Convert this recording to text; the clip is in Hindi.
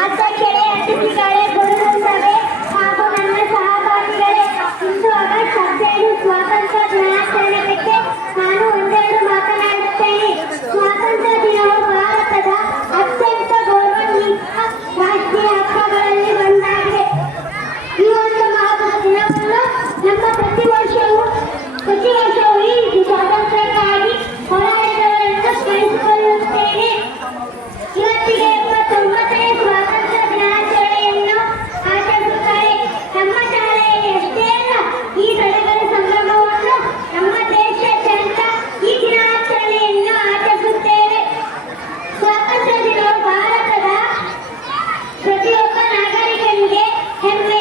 hasta que लोक हमें